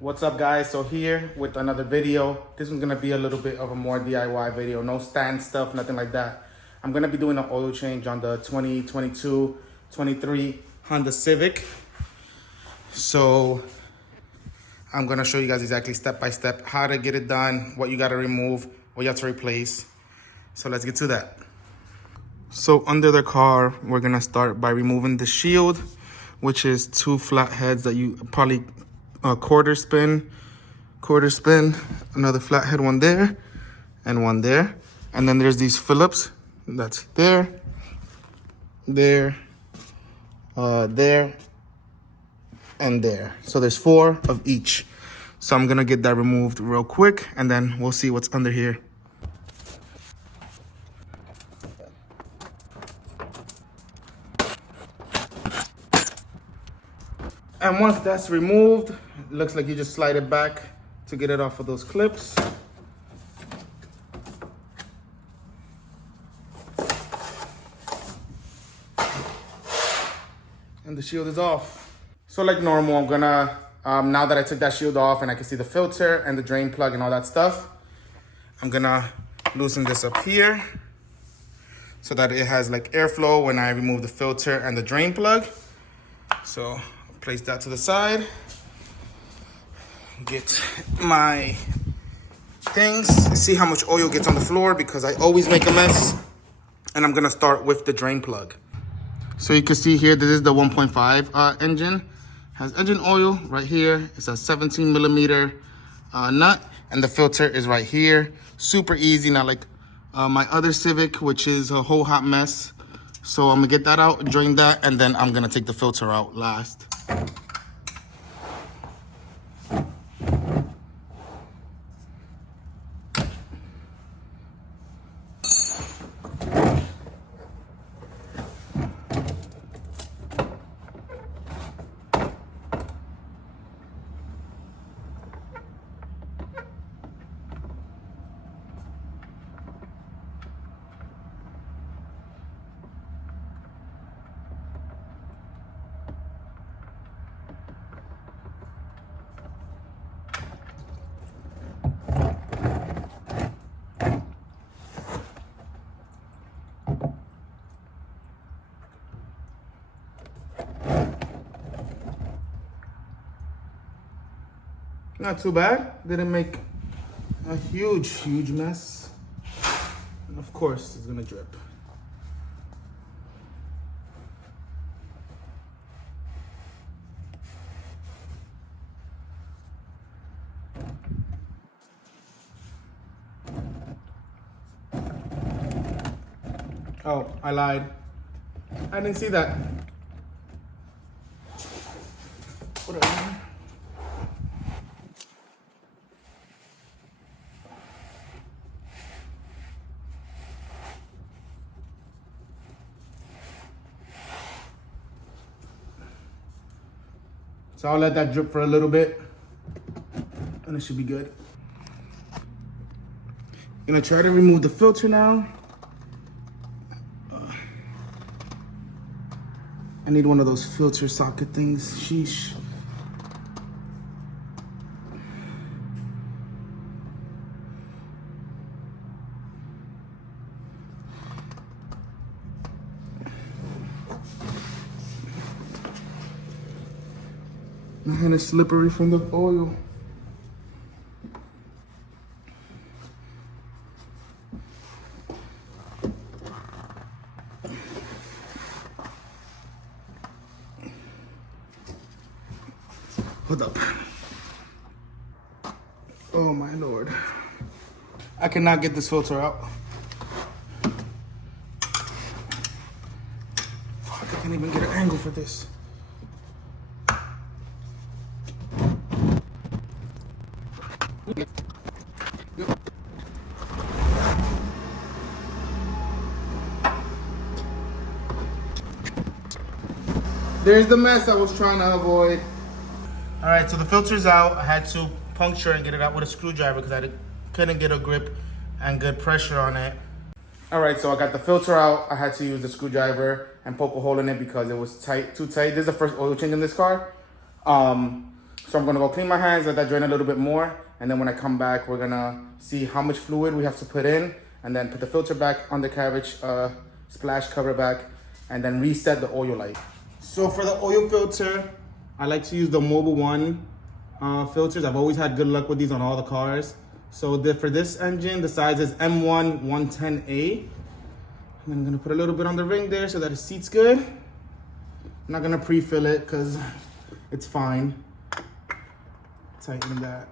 What's up, guys? So here with another video. This one's gonna be a little bit of a more DIY video. No stand stuff, nothing like that. I'm gonna be doing an oil change on the 2022, 23 Honda Civic. So I'm gonna show you guys exactly step by step how to get it done, what you gotta remove, what you have to replace. So let's get to that. So under the car, we're gonna start by removing the shield, which is two flat heads that you probably quarter spin, another flathead, one there and one there. And then there's these Phillips, that's there, there, and there. So there's 4 of each. So I'm gonna get that removed real quick and then we'll see what's under here. And once that's removed, it looks like you just slide it back to get it off of those clips. And the shield is off. So like normal, I'm gonna, now that I took that shield off and I can see the filter and the drain plug and all that stuff, I'm gonna loosen this up here so that it has like airflow when I remove the filter and the drain plug. So place that to the side. Get my things. See how much oil gets on the floor because I always make a mess. And I'm gonna start with the drain plug. So you can see here, this is the 1.5 engine. Has engine oil right here. It's a 17 millimeter nut, and the filter is right here. Super easy, not like my other Civic, which is a whole hot mess. So I'm gonna get that out, drain that, and then I'm gonna take the filter out last. Not too bad. Didn't make a huge mess. And of course, it's gonna drip. Oh, I lied. I didn't see that. Whatever. So I'll let that drip for a little bit and it should be good. I'm gonna try to remove the filter now. I need one of those filter socket things, sheesh. My hand is slippery from the oil. Hold up. Oh my Lord. I cannot get this filter out. Fuck, I can't even get an angle for this. There's the mess I was trying to avoid. All right, so the filter's out. I had to puncture and get it out with a screwdriver because I couldn't get a grip and good pressure on it. All right, so I got the filter out. I had to use the screwdriver and poke a hole in it because it was tight, too tight. This is the first oil change in this car. So I'm gonna go clean my hands, let that drain a little bit more, and then when I come back, we're gonna see how much fluid we have to put in, and then put the filter back on the carriage splash cover back, and then reset the oil light. So for the oil filter, I like to use the Mobile One filters. I've always had good luck with these on all the cars. So for this engine, the size is M1 110A. And I'm gonna put a little bit on the ring there so that it seats good. I'm not gonna pre-fill it because it's fine. Tighten that.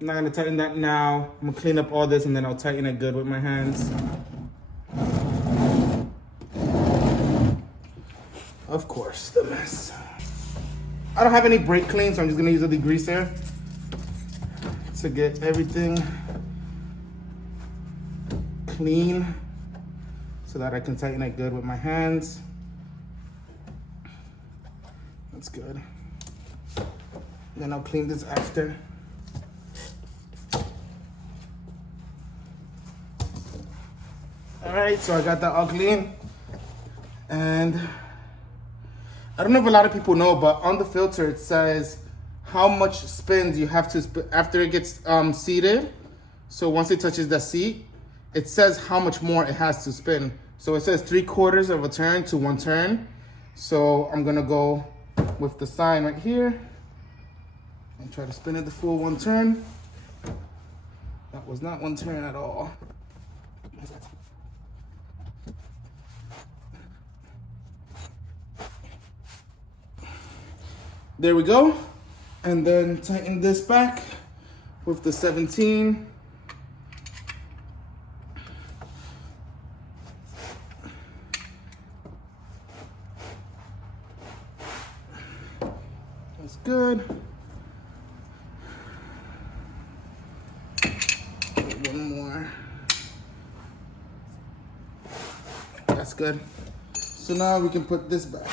I'm not gonna tighten that now. I'm gonna clean up all this and then I'll tighten it good with my hands. Of course, the mess. I don't have any brake clean, so I'm just gonna use a degreaser to get everything clean so that I can tighten it good with my hands. That's good. Then I'll clean this after. All right, so I got that all clean. And I don't know if a lot of people know, but on the filter it says how much spins you have to after it gets seated. So once it touches the seat, it says how much more it has to spin. So it says 3/4 of a turn to 1 turn. So I'm gonna go with the sign right here and try to spin it the full 1 turn. That was not 1 turn at all. There we go. And then tighten this back with the 17. That's good. One more. That's good. So now we can put this back.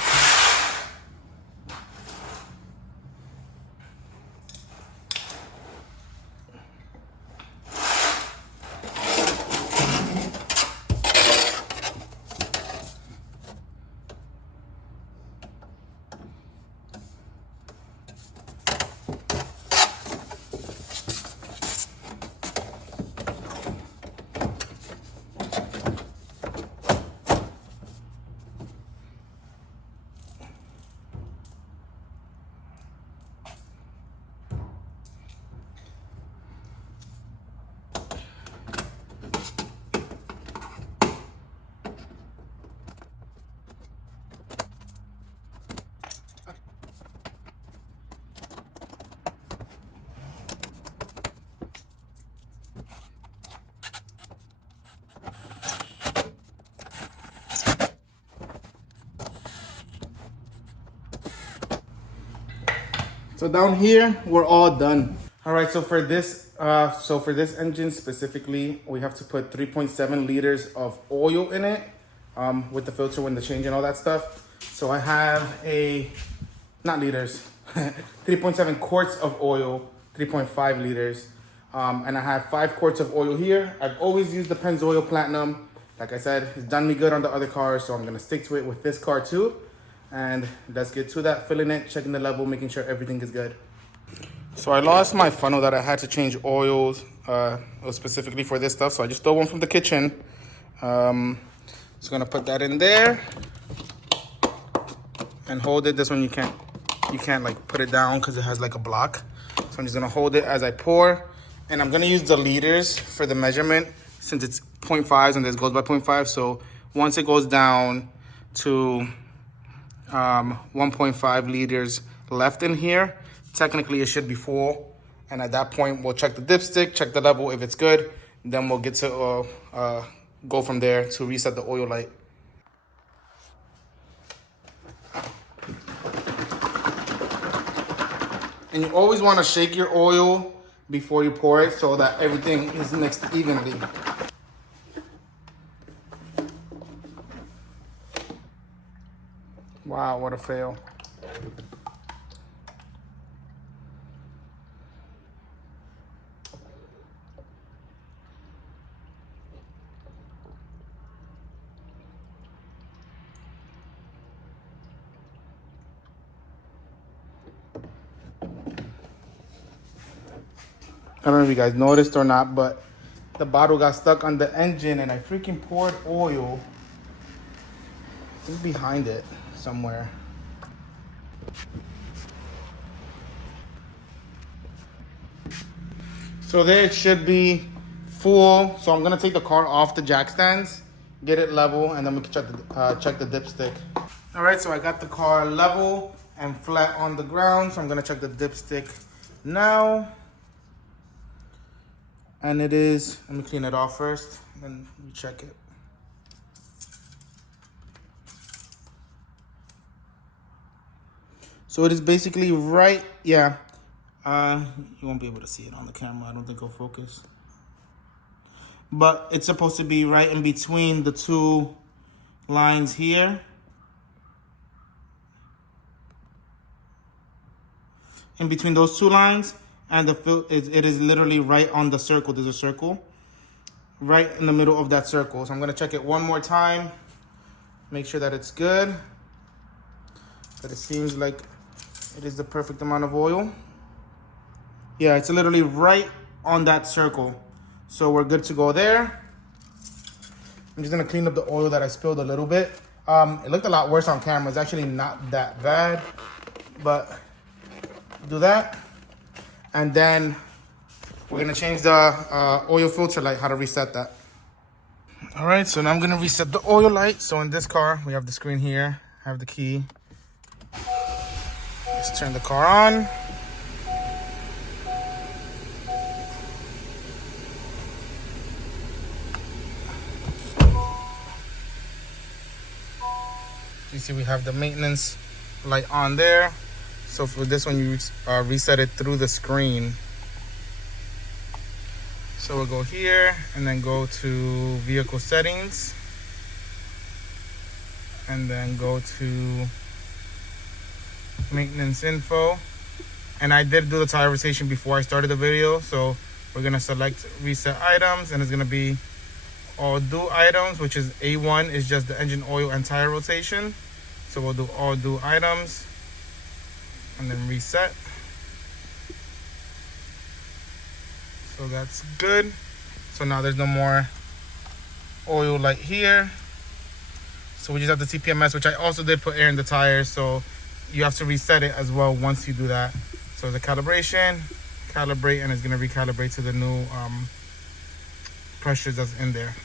So down here, we're all done. All right, so for this engine specifically, we have to put 3.7 liters of oil in it with the filter when the change and all that stuff. So I have not liters, 3.7 quarts of oil, 3.5 liters. And I have 5 quarts of oil here. I've always used the Pennzoil Platinum. Like I said, it's done me good on the other cars, so I'm gonna stick to it with this car too. And let's get to that, filling it, checking the level, making sure everything is good. So I lost my funnel that I had to change oils specifically for this stuff. So I just stole one from the kitchen. Just gonna put that in there and hold it. This one you can't like put it down because it has like a block. So I'm just gonna hold it as I pour. And I'm gonna use the liters for the measurement since it's 0.5s and this goes by 0.5. So once it goes down to 1.5 liters left in here, technically it should be full, and at that point we'll check the dipstick, check the level. If it's good, then we'll get to go from there to reset the oil light. And you always want to shake your oil before you pour it so that everything is mixed evenly. Wow, what a fail. I don't know if you guys noticed or not, but the bottle got stuck on the engine and I freaking poured oil. I think behind it somewhere. So there it should be full. So I'm gonna take the car off the jack stands, get it level, and then we can check the dipstick. All right, so I got the car level and flat on the ground. So I'm gonna check the dipstick now. And it is, let me clean it off first, then we check it. So it is basically right, yeah. You won't be able to see it on the camera. I don't think it'll focus. But it's supposed to be right in between the two lines here. In between those two lines, and it is literally right on the circle. There's a circle right in the middle of that circle. So I'm gonna check it one more time, make sure that it's good. But it seems like it is the perfect amount of oil. Yeah, it's literally right on that circle. So we're good to go there. I'm just gonna clean up the oil that I spilled a little bit. It looked a lot worse on camera. It's actually not that bad, but do that. And then we're gonna change the oil filter light, how to reset that. All right, so now I'm gonna reset the oil light. So in this car, we have the screen here, I have the key. Let's turn the car on. You see we have the maintenance light on there. So for this one, you reset it through the screen. So we'll go here and then go to vehicle settings. And then go to maintenance info. And I did do the tire rotation before I started the video. So we're gonna select reset items, and it's gonna be all do items, which is A1 is just the engine oil and tire rotation. So we'll do all do items and then reset. So that's good. So now there's no more oil light here. So we just have the TPMS, which I also did put air in the tires. So you have to reset it as well once you do that. So the calibration, calibrate, and it's gonna recalibrate to the new pressures that's in there.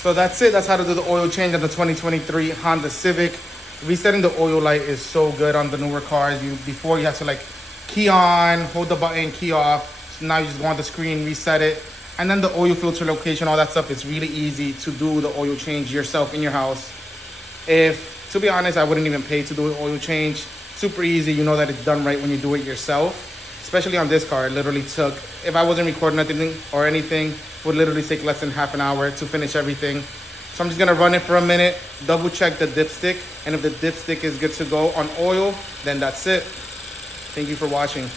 So that's it. That's how to do the oil change on the 2023 Honda Civic. Resetting the oil light is so good on the newer cars. Before you have to like key on, hold the button, key off. So now you just go on the screen, reset it. And then the oil filter location, all that stuff, it's really easy to do the oil change yourself in your house. To be honest, I wouldn't even pay to do an oil change. Super easy. You know that it's done right when you do it yourself. Especially on this car, it literally took, if I wasn't recording anything, would literally take less than half an hour to finish everything. So I'm just gonna run it for a minute, double check the dipstick, and if the dipstick is good to go on oil, then that's it. Thank you for watching.